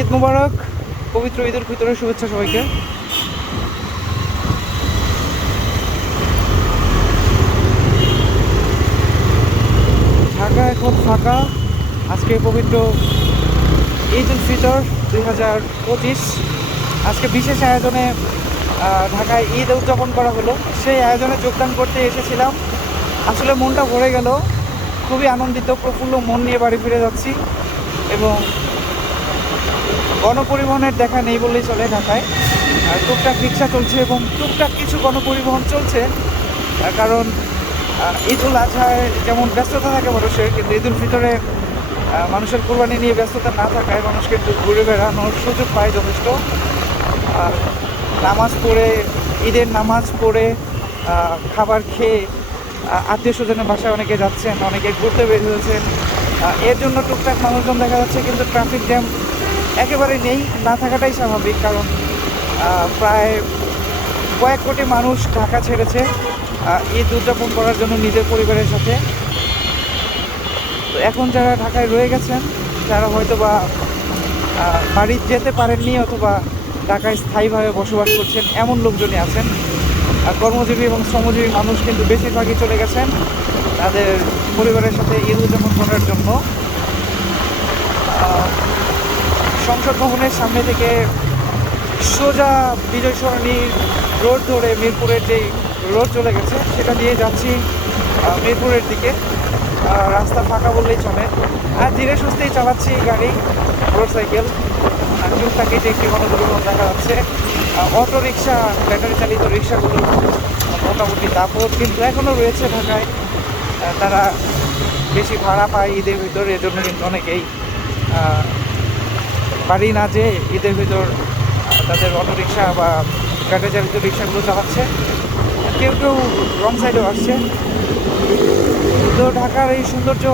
ঈদ মুবারক, পবিত্র ঈদের ভিতরে শুভেচ্ছা সবাইকে। ঢাকা এখন ফাঁকা। আজকে পবিত্র ঈদ উল ফিতর 2025। আজকে বিশেষ আয়োজনে ঢাকায় ঈদ উদযাপন করা হলো। সেই আয়োজনে যোগদান করতে এসেছিলাম। আসলে মনটা ভরে গেল, খুবই আনন্দিত, প্রফুল্ল মন নিয়ে বাড়ি ফিরে যাচ্ছি। এবং গণপরিবহনের দেখা নেই বললেই চলে ঢাকায়। টুকটাক রিক্সা চলছে এবং টুকটাক কিছু গণপরিবহন চলছে, কারণ ঈদ উল আজহায় যেমন ব্যস্ততা থাকে মানুষের, কিন্তু ঈদ উল ফিতরে মানুষের কোরবানি নিয়ে ব্যস্ততা না থাকায় মানুষ কিন্তু ঘুরে বেড়ানোর সুযোগ পায় যথেষ্ট। আর নামাজ পড়ে, ঈদের নামাজ পড়ে খাবার খেয়ে আত্মীয় স্বজনের বাসায় অনেকে যাচ্ছেন, অনেকে ঘুরতে বের হয়েছেন। এর জন্য টুকটাক মানুষজন দেখা যাচ্ছে, কিন্তু ট্রাফিক জ্যাম একেবারে নেই, না থাকাটাই স্বাভাবিক। কারণ প্রায় কয়েক কোটি মানুষ ঢাকা ছেড়েছে ঈদ উদযাপন করার জন্য নিজের পরিবারের সাথে। তো এখন যারা ঢাকায় রয়ে গেছেন, যারা হয়তো বা বাড়ি যেতে পারেননি অথবা ঢাকায় স্থায়ীভাবে বসবাস করছেন, এমন লোকজনই আছেন। কর্মজীবী এবং শ্রমজীবী মানুষ কিন্তু বেশিরভাগই চলে গেছেন তাদের পরিবারের সাথে ঈদ উদযাপন করার জন্য। সংসদ ভবনের সামনে থেকে সোজা বিজয় সরণি রোড ধরে মিরপুরের যেই রোড চলে গেছে সেটা দিয়ে যাচ্ছি মিরপুরের দিকে। রাস্তা ফাঁকা বললেই চলে, আর ধীরে সুস্থেই চালাচ্ছি গাড়ি, মোটর সাইকেল। আর টুকটাকে যে একটি গণপরিবহন দেখা যাচ্ছে, অটো রিক্সা, ব্যাটারি চালিত রিক্সাগুলো মোটামুটি দাপট কিন্তু এখনও রয়েছে ঢাকায়। তারা বেশি ভাড়া পায় ঈদের ভিতর, এজন্য কিন্তু অনেকেই বাড়ি না যেয়ে ঈদের ভিতর তাদের অটো রিক্সা বা ব্যাটারি চালিত রিক্সাগুলো চালাচ্ছে। কেউ কেউ রং সাইডেও আসছে। তো ঢাকার এই সৌন্দর্য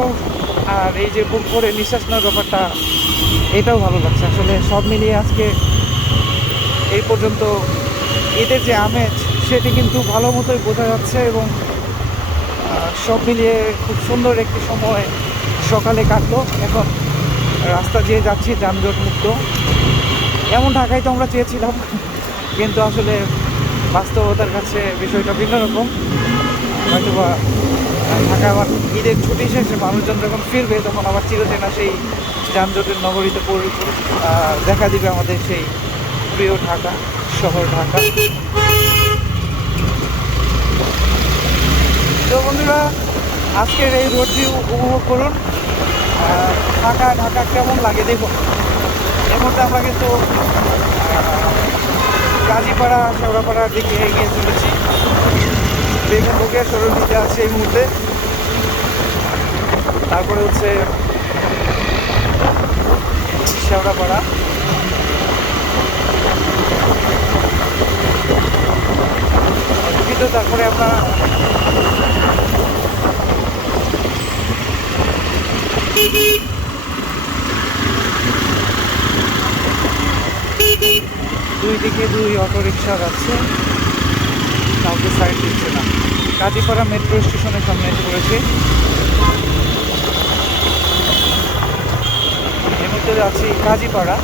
আর এই যে বুক করে নিঃশ্বাস নেওয়ার ব্যাপারটা, এটাও ভালো লাগছে। আসলে সব মিলিয়ে আজকে এই পর্যন্ত ঈদের যে আমেজ সেটি কিন্তু ভালো মতোই বোঝা যাচ্ছে। এবং সব মিলিয়ে খুব সুন্দর একটি সময় সকালে কাটলো। এখন রাস্তা দিয়ে যাচ্ছি যানজট মুক্ত। এমন ঢাকায় তো আমরা চেয়েছিলাম, কিন্তু আসলে বাস্তবতার কাছে বিষয়টা ভিন্ন রকম। হয়তো বা ঢাকা আবার ঈদের ছুটি শেষে মানুষজন যখন ফিরবে, তখন আবার চিরচেনা সেই যানজটের নগরীতে দেখা দিবে আমাদের সেই প্রিয় ঢাকা, শহর ঢাকা। তো বন্ধুরা, আজকের এই রোড ভিউ উপভোগ করুন। ঢাকা ঢাকা কেমন লাগে দেখুন। এর মধ্যে আমরা কিন্তু গাজীপাড়া, শেওড়াপাড়ার দিকে এগিয়ে চলেছি। বেগমবুকে সরণিতে আছে এই মুহূর্তে। তারপরে হচ্ছে শেওড়াপাড়া। কিন্তু তারপরে আমরা দুই দিকে দুই অটো রিক্সা যাচ্ছে, কাউকে সাইড দিচ্ছে না। গাজীপাড়া মেট্রো স্টেশনের সামনে এসে পড়েছি। এর মধ্যে যাচ্ছি গাজীপাড়া।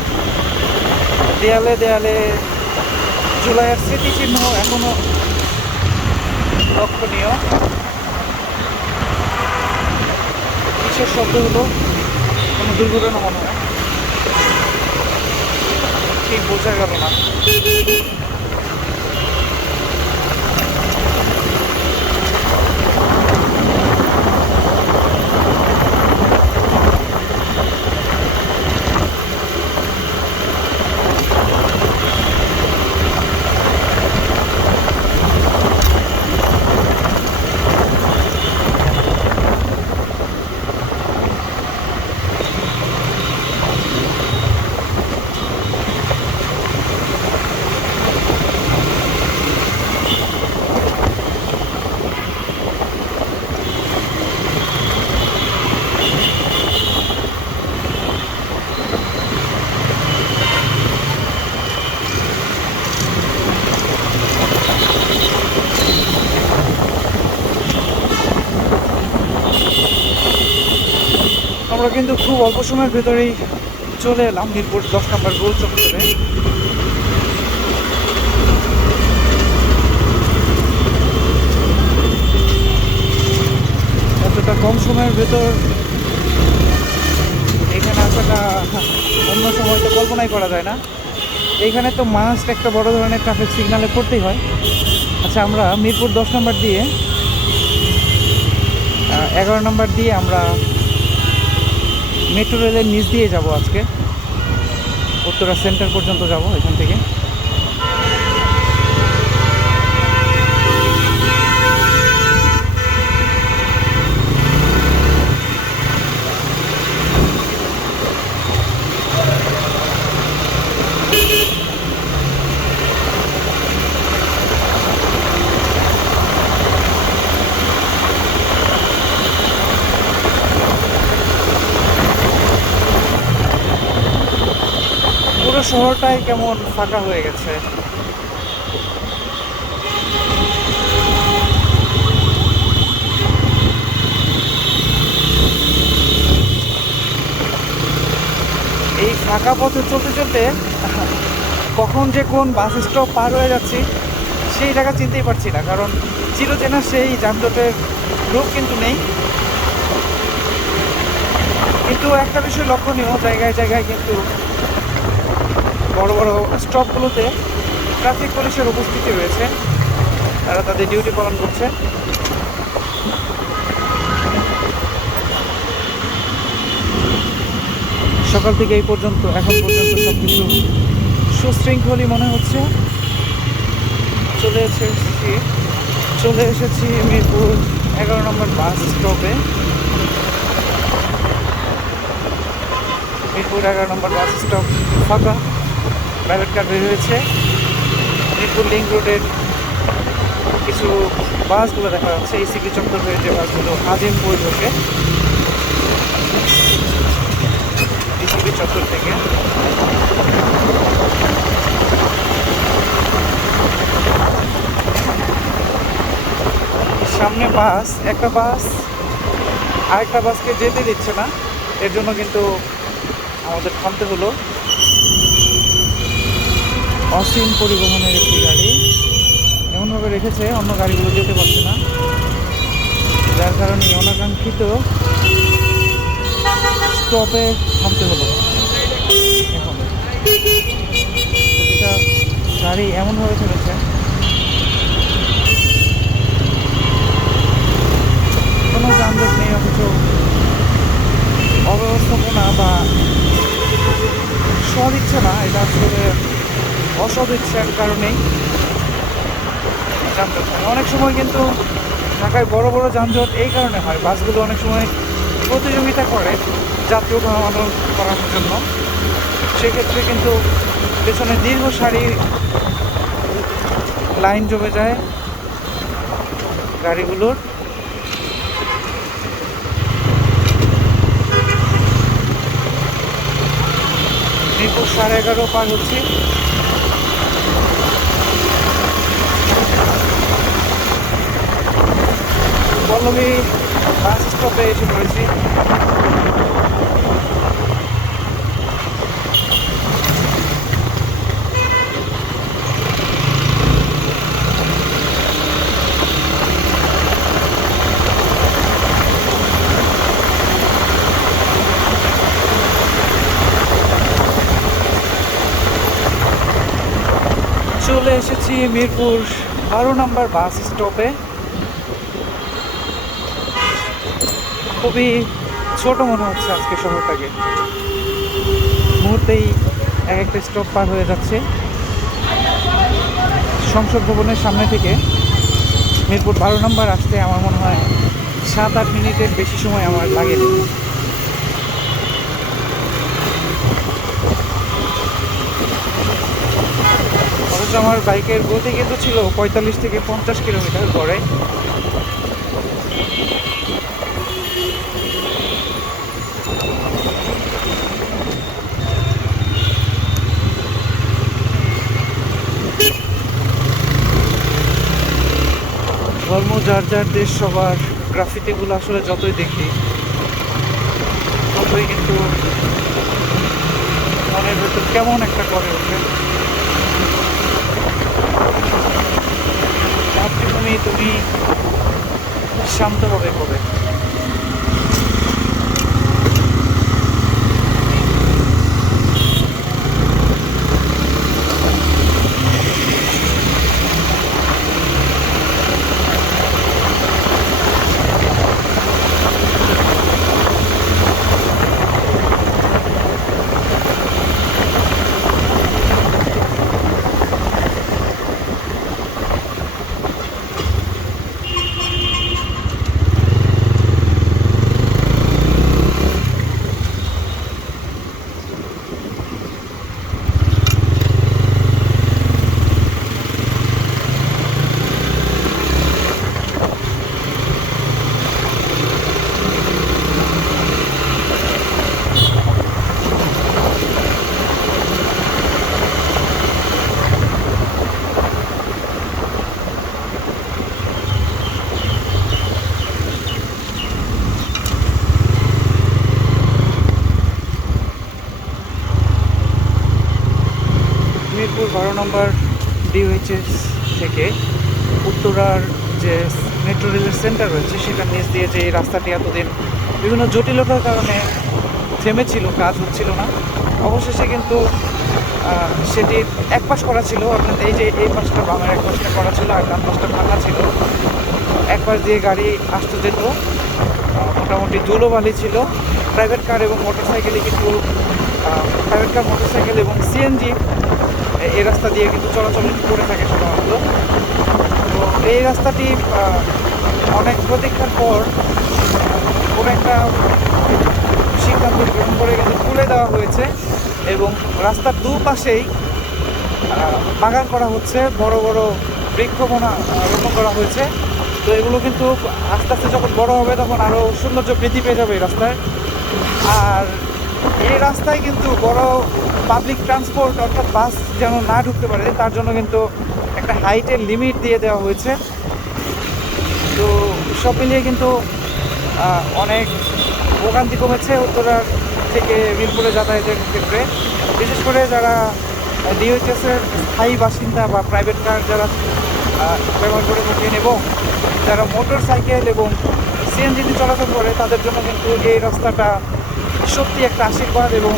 দেয়ালে দেয়ালে জুলাইয়ের স্মৃতিচিহ্ন এখনো লক্ষণীয়। কিসের শব্দ হলো? কোনো দুর্ঘটনা মনে হয়, ঠিক বোঝা গেল না। আমরা কিন্তু খুব অল্প সময়ের ভেতরেই চলে এলাম মিরপুর 10 নম্বর গোল চত্বরে। এতটা কম সময়ের ভেতর এখানে আসাটা অন্য সময় তো কল্পনাই করা যায় না। এইখানে তো মাস্ট একটা বড় ধরনের ট্রাফিক সিগনালে পড়তেই হয়। আচ্ছা, আমরা মিরপুর 10 নম্বর দিয়ে 11 নম্বর দিয়ে আমরা মেট্রো রেলের নিচ দিয়ে যাব। আজকে উত্তরা সেন্টার পর্যন্ত যাব এখান থেকে। পুরো শহরটাই কেমন ফাঁকা হয়ে গেছে। এই ফাঁকা পথে চলতে চলতে কখন যে কোন বাস স্টপ পার হয়ে যাচ্ছি সেই জায়গা চিনতেই পারছি না, কারণ চিরচেনা সেই যানজটের রূপ কিন্তু নেই। কিন্তু একটা বিষয় লক্ষণীয়, জায়গায় জায়গায় কিন্তু বড় বড় স্টপগুলোতে ট্রাফিক পুলিশের উপস্থিতি রয়েছে, তারা তাদের ডিউটি পালন করছে। সকাল থেকে এই পর্যন্ত এখন পর্যন্ত সব কিছু সুশৃঙ্খলই মনে হচ্ছে। চলে এসেছি মিরপুর 11 নম্বর বাস স্টপে। মিরপুর 11 নম্বর বাস স্টপ ফাঁকা, প্রাইভেট কার বের হয়েছে। মিরপুর লিঙ্ক রোডের কিছু বাসগুলো দেখা যাচ্ছে, এই সিটি চত্বর হয়ে যে বাসগুলো আজিমপুর ঢোকে সিটি চত্বর থেকে। সামনে বাস, একটা বাস আরেকটা বাসকে যেতে দিচ্ছে না, এর জন্য কিন্তু আমাদের থামতে হলো। অসীম পরিবহনের একটি গাড়ি এমনভাবে রেখেছে অন্য গাড়িগুলো যেতে পারছে না, যার কারণে অনাকাঙ্ক্ষিত স্টপে থামতে হলো। এখন প্রতিটা গাড়ি এমনভাবে থেমেছে কোনো যানজট নেই, অথচ অব্যবস্থাপনা বা সদিচ্ছা না, এটা আসলে অসদ ইচ্ছার কারণেই যানজট হয়। অনেক সময় কিন্তু ঢাকায় বড় বড় যানজট এই কারণে হয়, বাসগুলো অনেক সময় প্রতিযোগিতা করে যাত্রী ওঠানো করানোর জন্য। সেক্ষেত্রে কিন্তু পেছনে দীর্ঘ সারি লাইন জমে যায় গাড়িগুলোর। মিরপুর 11:30 পার হচ্ছি। পল্লবী বাস স্টপে এসে পড়েছি। চলে এসেছি মিরপুর 12 নম্বর বাস স্টপে। খুবই ছোট মনে হচ্ছে আজকে শহরটাকে, মুহূর্তেই এক একটা স্টপ পার হয়ে যাচ্ছে। সংসদ ভবনের সামনে থেকে মিরপুর 12 নম্বর আসতে আমার মনে হয় 7-8 মিনিটের বেশি সময় আমার লাগেনি। অথচ আমার বাইকের গতি কিন্তু ছিল 45 থেকে 50 কিলোমিটার গড়ে। ধর্ম যার যার দেশ সবার, গ্রাফিতিগুলো আসলে যতই দেখি ততই কিন্তু মনের ভেতর কেমন একটা করে ওঠে। ভাবছি তুমি শান্ত হবে কবে। মিরপুর 12 নম্বর ডিওএইচএস থেকে উত্তরার যে মেট্রো রেলের সেন্টার রয়েছে সেটার নিচ দিয়ে যে এই রাস্তাটি এতদিন বিভিন্ন জটিলতার কারণে থেমেছিল, কাজ হচ্ছিল না, অবশেষে কিন্তু সেটির এক পাশ করা ছিল। অর্থাৎ এই যে এই পাশটা বামের এক পাশটা করা ছিল আর ডান পাশটা ফাঁকা ছিল। এক পাশ দিয়ে গাড়ি আসতে যেত, মোটামুটি ধুলোবালি ছিল। প্রাইভেট কার এবং মোটরসাইকেলে কিন্তু প্রাইভেট কার, মোটরসাইকেল এবং সিএনজি এই রাস্তা দিয়ে কিন্তু চলাচল করে থাকে সাধারণত। তো এই রাস্তাটি অনেক প্রতীক্ষার পর কোনো একটা সিদ্ধান্ত গ্রহণ করে কিন্তু খুলে দেওয়া হয়েছে এবং রাস্তার দুপাশেই বাগান করা হচ্ছে, বড় বড় বৃক্ষবনা রোপণ করা হয়েছে। তো এগুলো কিন্তু আস্তে আস্তে যখন বড় হবে তখন আরও সৌন্দর্য বৃদ্ধি পেয়ে যাবে এই রাস্তায়। আর এই রাস্তায় কিন্তু বড় পাবলিক ট্রান্সপোর্ট অর্থাৎ বাস যেন না ঢুকতে পারে তার জন্য কিন্তু একটা হাইটের লিমিট দিয়ে দেওয়া হয়েছে। তো সব মিলিয়ে কিন্তু অনেক ভোগান্তি কমেছে উত্তরার থেকে মিরপুরে যাতায়াতের ক্ষেত্রে। বিশেষ করে যারা ডিওএইচএসের স্থায়ী বাসিন্দা বা প্রাইভেট কার যারা ব্যবহার করে থাকেন এবং যারা মোটর সাইকেল এবং সিএনজিতে চলাচল করে তাদের জন্য কিন্তু এই রাস্তাটা সত্যি একটা আশীর্বাদ এবং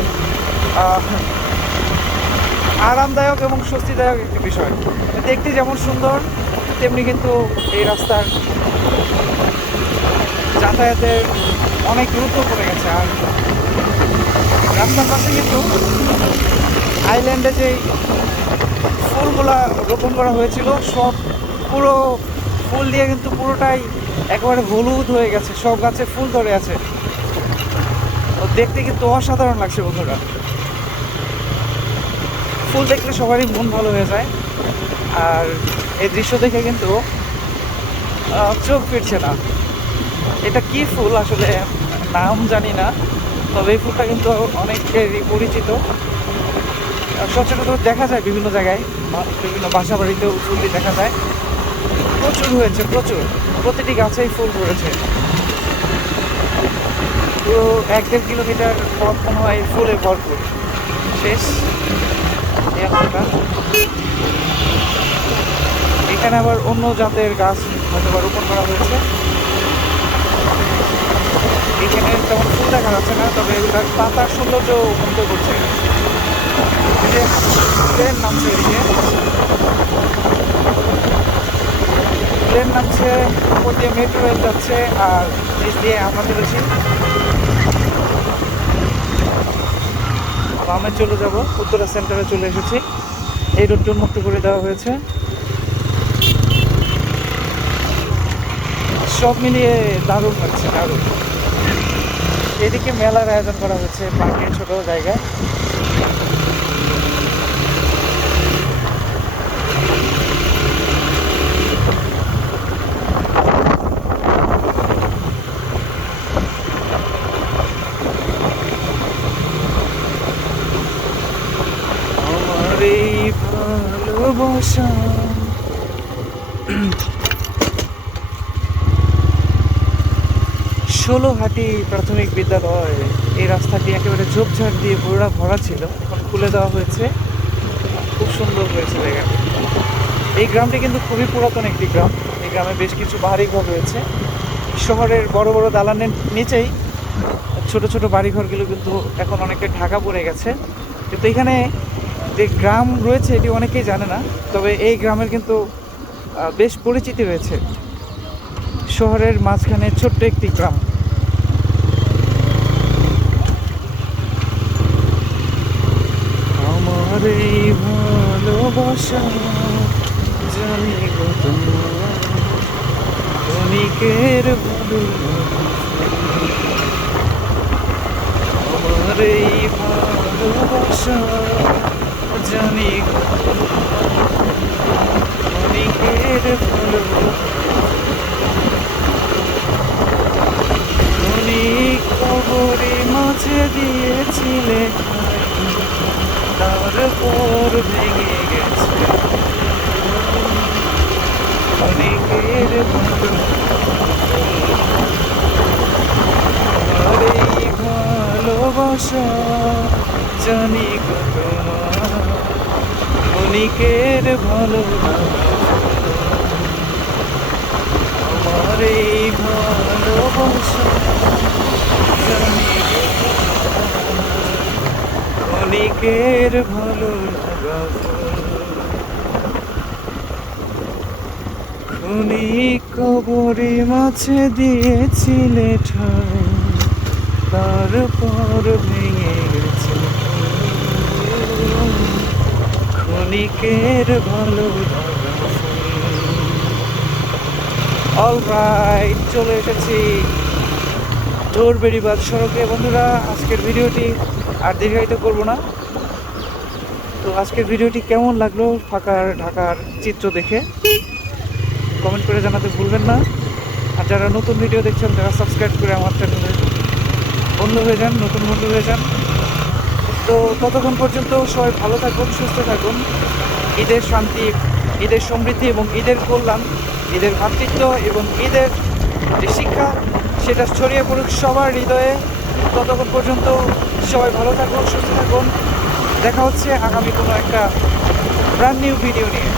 আরামদায়ক এবং স্বস্তিদায়ক একটি বিষয়। দেখতে যেমন সুন্দর তেমনি কিন্তু এই রাস্তার যাতায়াতের অনেক গুরুত্ব পড়ে গেছে। আর রাস্তার পাশে কিন্তু আইল্যান্ডে যেই ফুলগুলা রোপণ করা হয়েছিল সব পুরো ফুল দিয়ে কিন্তু পুরোটাই একেবারে হলুদ হয়ে গেছে, সব গাছে ফুল ধরে আছে। দেখতে কিন্তু অসাধারণ লাগছে বন্ধুরা। ফুল দেখলে সবারই মন ভালো হয়ে যায়। আর এই দৃশ্য দেখে কিন্তু চোখ ফিরছে না। এটা কি ফুল আসলে নাম জানি না, তবে এই ফুলটা কিন্তু অনেকেরই পরিচিত, সচরাচর দেখা যায় বিভিন্ন জায়গায়, বিভিন্ন বাসা বাড়িতেও ফুলটি দেখা যায়। প্রচুর হয়েছে, প্রচুর, প্রতিটি গাছেই ফুল ধরেছে। পুরো 1-1.5 কিলোমিটার পথ মনে হয় ফুলে ভরপুর। শেষ এখানে আবার অন্য জাতের গাছ হয়তো রোপণ করা হয়েছে। এখানে তেমন ফুল দেখা যাচ্ছে না, তবে এগুলোর পাতার সৌন্দর্য মুগ্ধ করছে। প্লেন নামছে, এদিকে প্লেন নামছে, উপর দিয়ে মেট্রো রেল যাচ্ছে আর নিচ দিয়ে আমরা চলেছি। বামে চলে যাব, উত্তরা সেন্টারে চলে এসেছি। এই রোডটি উন্মুক্ত করে দেওয়া হয়েছে। সব মিলিয়ে দারুণ লাগছে, দারুণ। এদিকে মেলার আয়োজন করা হয়েছে পার্কের ছোট জায়গায়। আমার এই ভালোবাসা ষোলোহাটি প্রাথমিক বিদ্যালয়। এই রাস্তাটি একেবারে ঝোপঝাড় দিয়ে পুরোটা ভরা ছিল, এখন খুলে দেওয়া হয়েছে, খুব সুন্দর হয়েছে জায়গাটা। এই গ্রামটি কিন্তু খুবই পুরাতন একটি গ্রাম। এই গ্রামে বেশ কিছু বাড়িঘর রয়েছে। শহরের বড় বড় দালানের নিচেই ছোট ছোট বাড়িঘরগুলো কিন্তু এখন অনেকটা ঢাকা পড়ে গেছে। কিন্তু এখানে যে গ্রাম রয়েছে এটি অনেকেই জানে না, তবে এই গ্রামের কিন্তু বেশ পরিচিতি রয়েছে। শহরের মাঝখানে ছোট্ট একটি গ্রাম। আমার এই ভালোবাসা জানি গো তোমার ক্ষণিকের আমার এই ভালোবাসা জানি গো ক্ষণিকের ক্ষণিক কবরে মাঝে দিয়েছিলে তারপর ভেঙে গেছে অনেকের আর এই ভালোবাসা জানি গো তোমার অনেকের আমার এই ভালোবাসা জানি গো অনেকের ভালো লাগা ক্ষণিক কবরে মাঝে দিয়েছিলে ঠাই তারপর ভেঙে গেছে ক্ষণিকের ভালো লাগা। অলরাইট, চলে এসেছি তোর বেড়িবাঁধ সড়কে। বন্ধুরা, আজকের ভিডিওটি আর দীর্ঘায়িত করব না। তো আজকের ভিডিওটি কেমন লাগলো ফাঁকার ঢাকার চিত্র দেখে কমেন্ট করে জানাতে ভুলবেন না। আর যারা নতুন ভিডিও দেখছেন তারা সাবস্ক্রাইব করে আমার চ্যানেলে বন্ধু হয়ে যান, নতুন বন্ধু হয়ে যান। তো ততক্ষণ পর্যন্ত সবাই ভালো থাকুন, সুস্থ থাকুন। ঈদের শান্তি, ঈদের সমৃদ্ধি এবং ঈদের কল্যাণ, ঈদের ভ্রাতৃত্ব এবং ঈদের যে শিক্ষা সেটা ছড়িয়ে পড়ুক সবার হৃদয়ে। ততক্ষণ পর্যন্ত সবাই ভালো থাকুন, সুস্থ থাকুন। দেখা হচ্ছে আগামী কোনো একটা ব্র্যান্ড নিউ ভিডিও নিয়ে।